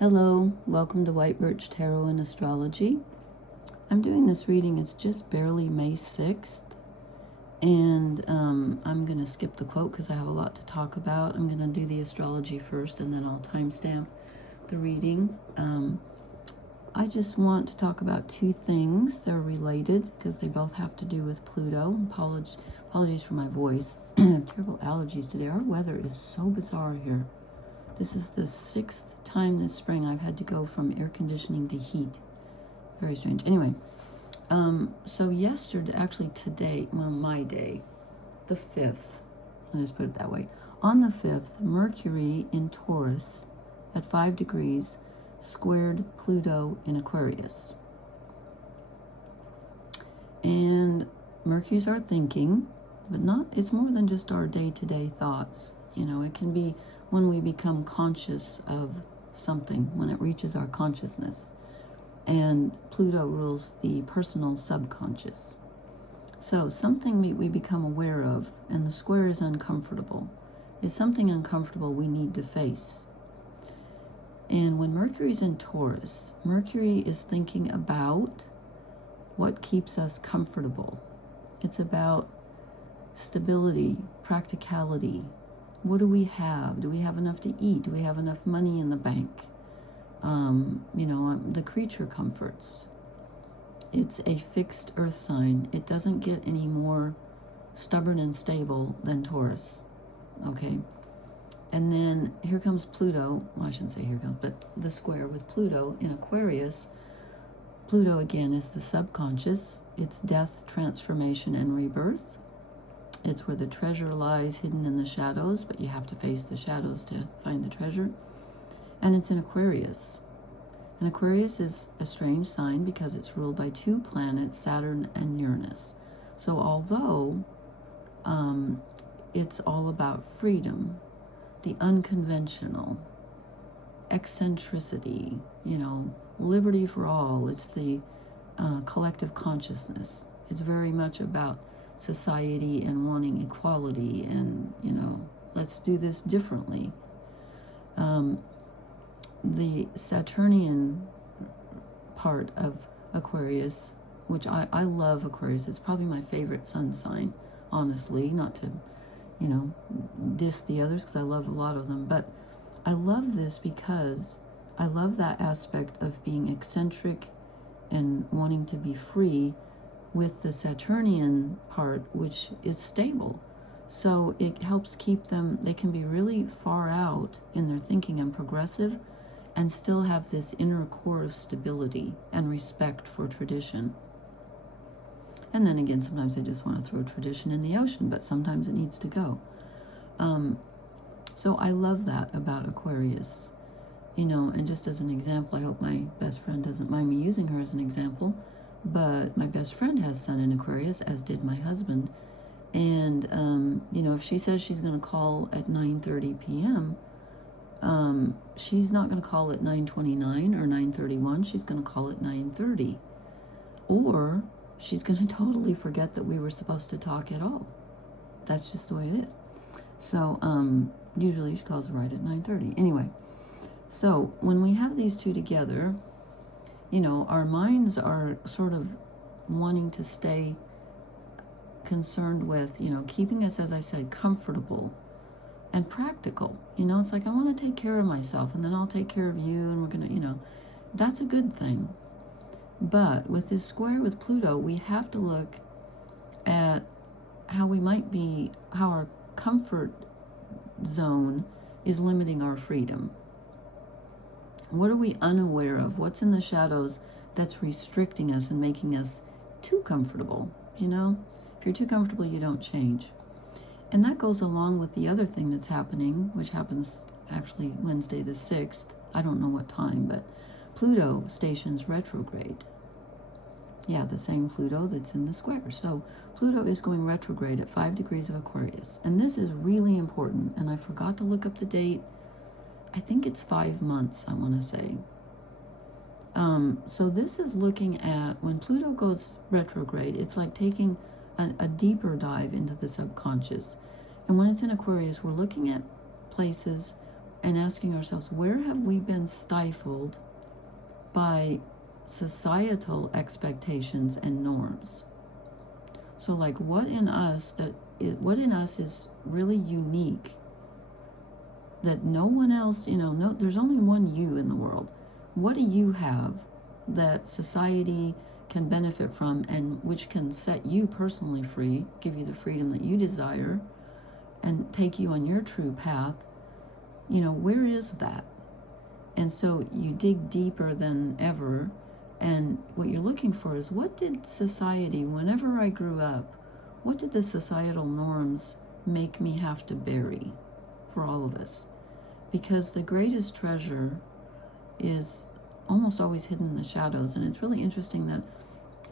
Hello, welcome to White Birch Tarot and Astrology. I'm doing this reading, it's just barely May 6th, and I'm going to skip the quote because I have a lot to talk about. I'm going to do the astrology first, and then I'll timestamp the reading. I just want to talk about two things. They're related because they both have to do with Pluto. Apologies for my voice. I have terrible allergies today. Our weather is so bizarre here. This is the 6th time this spring I've had to go from air conditioning to heat. Very strange. Anyway, so yesterday, actually today, well, my day, the 5th, let's just put it that way. On the 5th, Mercury in Taurus at 5 degrees squared Pluto in Aquarius. And Mercury's our thinking, but it's more than just our day-to-day thoughts. You know, it can be when we become conscious of something, when it reaches our consciousness. And Pluto rules the personal subconscious. So something we become aware of, and the square is uncomfortable, is something uncomfortable we need to face. And when Mercury's in Taurus, Mercury is thinking about what keeps us comfortable. It's about stability, practicality. What do we have? Do we have enough to eat? Do we have enough money in the bank? The creature comforts. It's a fixed earth sign. It doesn't get any more stubborn and stable than Taurus. Okay? And then here comes Pluto. Well, I shouldn't say here comes, but the square with Pluto in Aquarius. Pluto, again, is the subconscious. It's death, transformation, and rebirth. It's where the treasure lies hidden in the shadows, but you have to face the shadows to find the treasure. And it's in Aquarius. And Aquarius is a strange sign because it's ruled by two planets, Saturn and Uranus. So although it's all about freedom, the unconventional, eccentricity, liberty for all, it's the collective consciousness. It's very much about society and wanting equality and, let's do this differently. The Saturnian part of Aquarius, which I love Aquarius, it's probably my favorite sun sign, honestly, not to, diss the others because I love a lot of them, but I love this because I love that aspect of being eccentric and wanting to be free with the Saturnian part, which is stable. So it helps keep them, they can be really far out in their thinking and progressive and still have this inner core of stability and respect for tradition. And then again, sometimes they just want to throw tradition in the ocean, but sometimes it needs to go. So I love that about Aquarius. And just as an example, I hope my best friend doesn't mind me using her as an example, but my best friend has Sun in Aquarius, as did my husband. And, if she says she's going to call at 9:30 p.m., she's not going to call at 9:29 or 9:31. She's going to call at 9:30. Or she's going to totally forget that we were supposed to talk at all. That's just the way it is. So, usually she calls right at 9:30. Anyway, so when we have these two together, our minds are sort of wanting to stay concerned with, keeping us, as I said, comfortable and practical. It's like, I want to take care of myself, and then I'll take care of you, and we're going to, that's a good thing. But with this square with Pluto, we have to look at how our comfort zone is limiting our freedom. What are we unaware of? What's in the shadows that's restricting us and making us too comfortable? If you're too comfortable, you don't change. And that goes along with the other thing that's happening, which happens actually Wednesday the 6th. I don't know what time, but Pluto stations retrograde. Yeah, the same Pluto that's in the square. So Pluto is going retrograde at 5 degrees of Aquarius. And this is really important. And I forgot to look up the date. I think it's 5 months, I want to say. So this is looking at when Pluto goes retrograde, it's like taking a deeper dive into the subconscious. And when it's in Aquarius, we're looking at places and asking ourselves, where have we been stifled by societal expectations and norms? So like what in us is really unique that no one else, no, there's only one you in the world. What do you have that society can benefit from, and which can set you personally free, give you the freedom that you desire, and take you on your true path? Where is that? And so you dig deeper than ever, and what you're looking for is, what did society, whenever I grew up, what did the societal norms make me have to bury for all of us? Because the greatest treasure is almost always hidden in the shadows. And it's really interesting that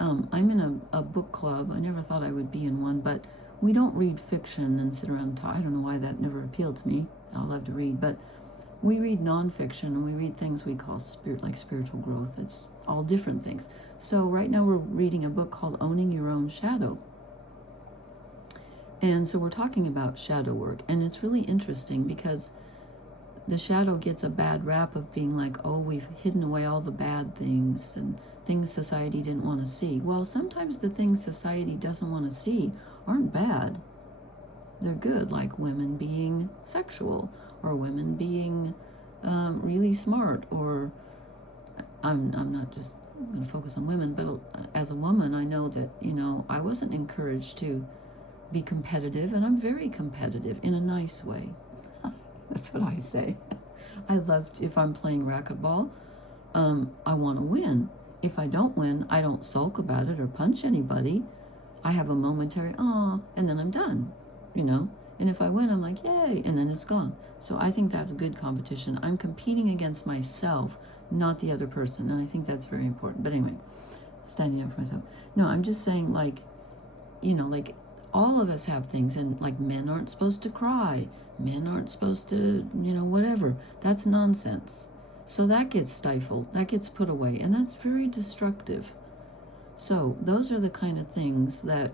I'm in a book club. I never thought I would be in one, but we don't read fiction and sit around and talk. I don't know why that never appealed to me. I love to read, but we read nonfiction, and we read things we call spiritual growth. It's all different things. So right now we're reading a book called Owning Your Own Shadow. And so we're talking about shadow work, and it's really interesting because the shadow gets a bad rap of being like, oh, we've hidden away all the bad things and things society didn't want to see. Well, sometimes the things society doesn't want to see aren't bad. They're good, like women being sexual, or women being really smart, or I'm not just going to focus on women, but as a woman, I know that, I wasn't encouraged to be competitive, and I'm very competitive in a nice way. That's what I say. I love, if I'm playing racquetball, I want to win. If I don't win, I don't sulk about it or punch anybody. I have a momentary, and then I'm done, And if I win, I'm like, yay, and then it's gone. So I think that's good competition. I'm competing against myself, not the other person, and I think that's very important. But anyway, standing up for myself. No, I'm just saying, like all of us have things, and like men aren't supposed to cry. Men aren't supposed to, whatever. That's nonsense. So that gets stifled, that gets put away, and that's very destructive. So those are the kind of things that,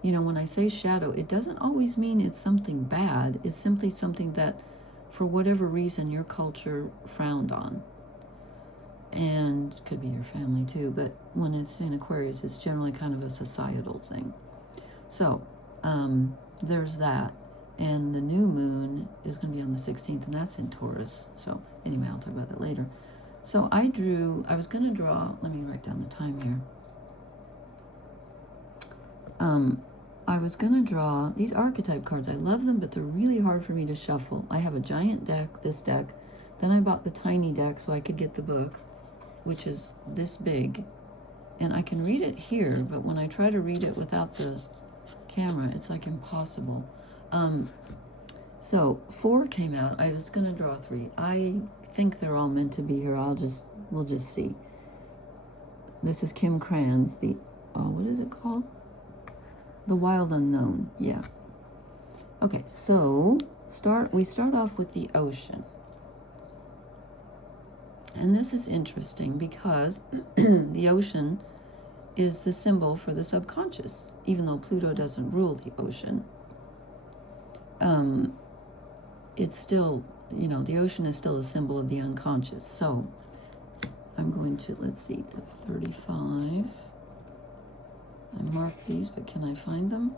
when I say shadow, it doesn't always mean it's something bad. It's simply something that, for whatever reason, your culture frowned on. And it could be your family too, but when it's in Aquarius, it's generally kind of a societal thing. So there's that. And the new moon is going to be on the 16th, and that's in Taurus. So anyway, I'll talk about that later. So I was going to draw, let me write down the time here. I was going to draw these archetype cards. I love them, but they're really hard for me to shuffle. I have a giant deck, this deck. Then I bought the tiny deck so I could get the book, which is this big. And I can read it here, but when I try to read it without the camera, it's like impossible. So 4 came out. I was going to draw 3. I think they're all meant to be here. We'll just see. This is Kim Cran's, what is it called? The Wild Unknown. Yeah. Okay, so we start off with the ocean. And this is interesting because the ocean is the symbol for the subconscious, even though Pluto doesn't rule the ocean. It's still, the ocean is still a symbol of the unconscious. So I'm going to, let's see, that's 35. I marked these, but can I find them?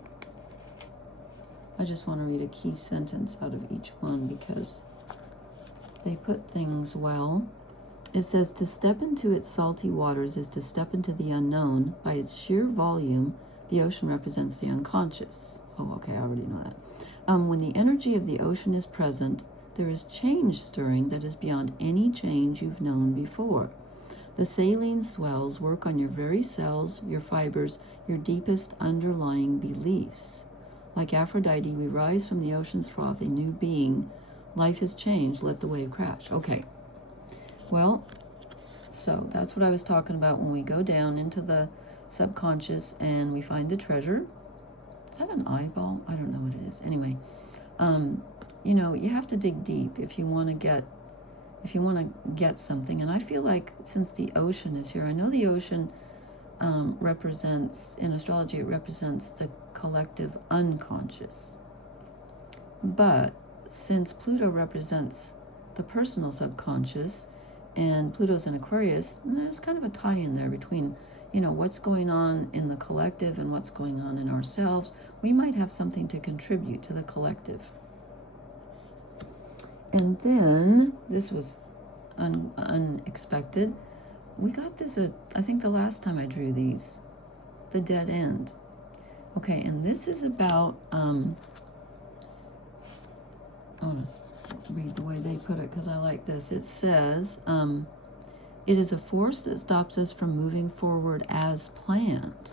I just want to read a key sentence out of each one because they put things well. It says, to step into its salty waters is to step into the unknown. By its sheer volume, the ocean represents the unconscious. Oh, okay, I already know that. When the energy of the ocean is present, there is change stirring that is beyond any change you've known before. The saline swells work on your very cells, your fibers, your deepest underlying beliefs. Like Aphrodite, we rise from the ocean's froth, a new being. Life has changed, let the wave crash. Okay. Well, so that's what I was talking about when we go down into the subconscious and we find the treasure. Is that an eyeball? I don't know what it is. Anyway, you have to dig deep if you want to get something. And I feel like since the ocean is here, I know the ocean represents, in astrology, it represents the collective unconscious. But since Pluto represents the personal subconscious, and Pluto's in Aquarius, and there's kind of a tie in there between, what's going on in the collective and what's going on in ourselves. We might have something to contribute to the collective. And then, this was unexpected, we got this I think the last time I drew these, the dead end. Okay, and this is about, I want to read the way they put it because I like this. It says, it is a force that stops us from moving forward as planned.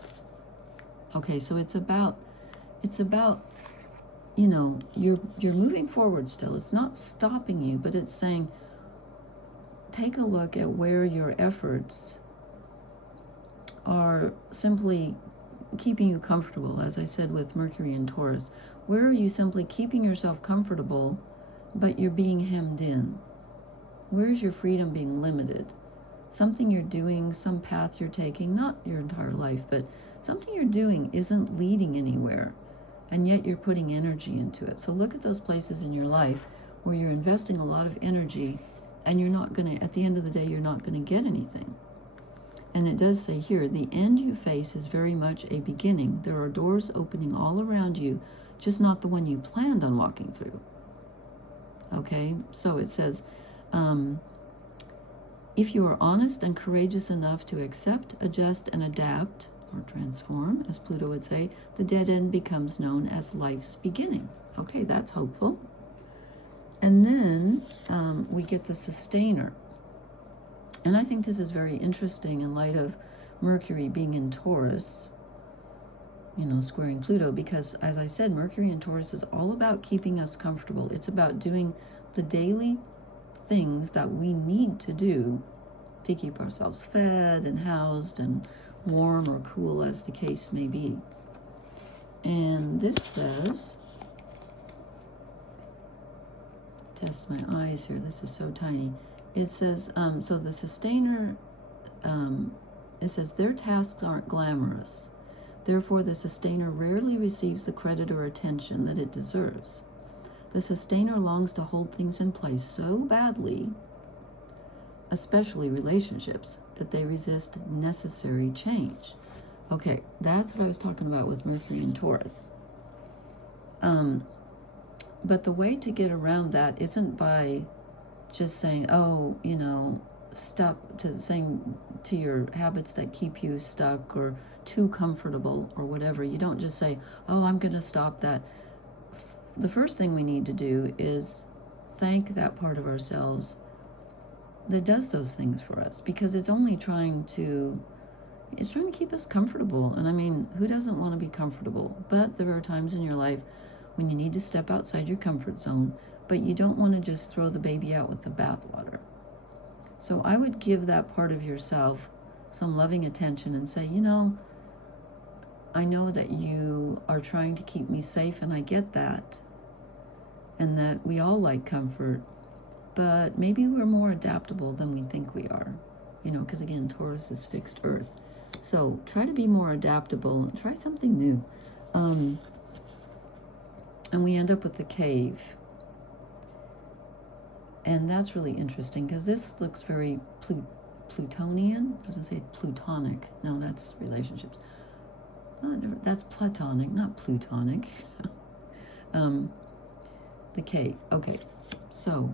Okay, so it's about, you're moving forward still. It's not stopping you, but it's saying, take a look at where your efforts are simply keeping you comfortable. As I said with Mercury and Taurus, where are you simply keeping yourself comfortable, but you're being hemmed in? Where's your freedom being limited? Something you're doing, some path you're taking, not your entire life, but something you're doing isn't leading anywhere, and yet you're putting energy into it. So look at those places in your life where you're investing a lot of energy, and you're not going to, at the end of the day, you're not going to get anything. And it does say here, the end you face is very much a beginning. There are doors opening all around you, just not the one you planned on walking through. Okay, so it says, if you are honest and courageous enough to accept, adjust, and adapt, or transform, as Pluto would say, the dead end becomes known as life's beginning. Okay, that's hopeful. And then we get the sustainer. And I think this is very interesting in light of Mercury being in Taurus, squaring Pluto, because as I said, Mercury in Taurus is all about keeping us comfortable. It's about doing the daily things that we need to do to keep ourselves fed and housed and warm or cool, as the case may be. And this says, test my eyes here, this is so tiny. It says, so the sustainer, it says, their tasks aren't glamorous. Therefore, the sustainer rarely receives the credit or attention that it deserves. The sustainer longs to hold things in place so badly, especially relationships, that they resist necessary change. Okay, that's what I was talking about with Mercury and Taurus. But the way to get around that isn't by just saying, stop to saying to your habits that keep you stuck or too comfortable or whatever. You don't just say, I'm going to stop that. The first thing we need to do is thank that part of ourselves that does those things for us, because it's trying to keep us comfortable. And I mean, who doesn't want to be comfortable? But there are times in your life when you need to step outside your comfort zone, but you don't want to just throw the baby out with the bathwater. So I would give that part of yourself some loving attention and say, I know that you are trying to keep me safe, and I get that, and that we all like comfort, but maybe we're more adaptable than we think we are, because again, Taurus is fixed earth. So try to be more adaptable and try something new. And we end up with the cave. And that's really interesting because this looks very Plutonian. I was going to say Plutonic. No, that's relationships. That's Platonic, not Plutonic. The cave. Okay, so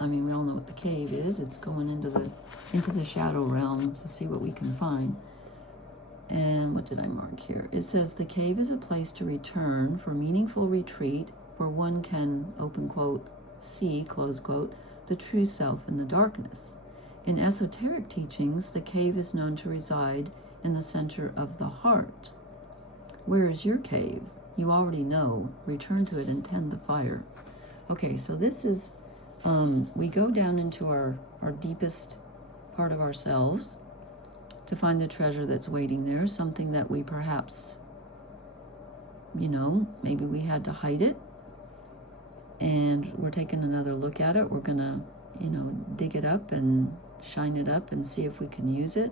we all know what the cave is. It's going into the shadow realm to see what we can find. And what did I mark here? It says the cave is a place to return for meaningful retreat where one can, open quote, see, close quote, the true self in the darkness. In esoteric teachings, the cave is known to reside in the center of the heart. Where is your cave? You already know. Return to it and tend the fire. Okay, so this is, we go down into our deepest part of ourselves to find the treasure that's waiting there, something that we perhaps, maybe we had to hide it, and we're taking another look at it. We're gonna, dig it up and shine it up and see if we can use it.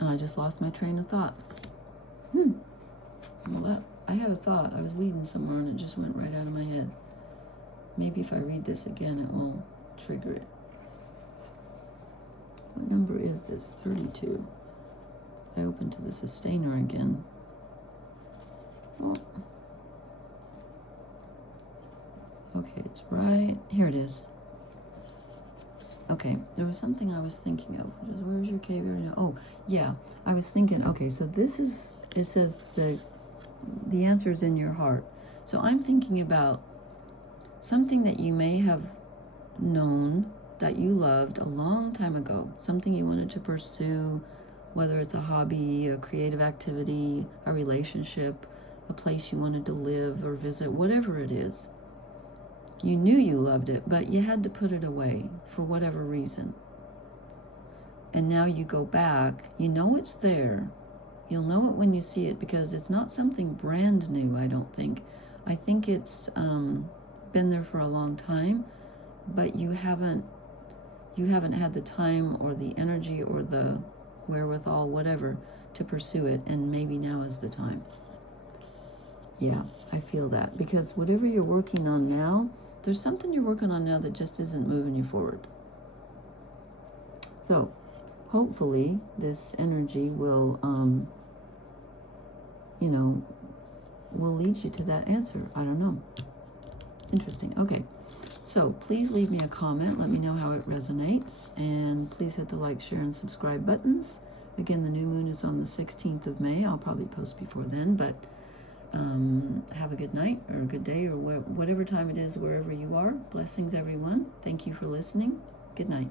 And I just lost my train of thought. Well, I had a thought. I was leading somewhere and it just went right out of my head. Maybe if I read this again, it will trigger it. What number is this? 32. I open to the sustainer again. Oh. Okay, it's right. Here it is. Okay, there was something I was thinking of. Where's your caveat? Oh, yeah. I was thinking, okay, so this is, it says the answer is in your heart. So I'm thinking about something that you may have known that you loved a long time ago, something you wanted to pursue, whether it's a hobby, a creative activity, a relationship, a place you wanted to live or visit, whatever it is. You knew you loved it, but you had to put it away for whatever reason. And now you go back, you know it's there. You'll know it when you see it because it's not something brand new, I don't think. I think it's been there for a long time, but you haven't had the time or the energy or the wherewithal, whatever, to pursue it, and maybe now is the time. Yeah, I feel that, because whatever you're working on now, there's something you're working on now that just isn't moving you forward. So hopefully this energy will will lead you to that answer. I don't know. Interesting. Okay, so please leave me a comment, let me know how it resonates, and please hit the like, share, and subscribe buttons. Again, the new moon is on the 16th of May. I'll probably post before then, but have a good night or a good day or whatever time it is wherever you are. Blessings, everyone. Thank you for listening. Good night.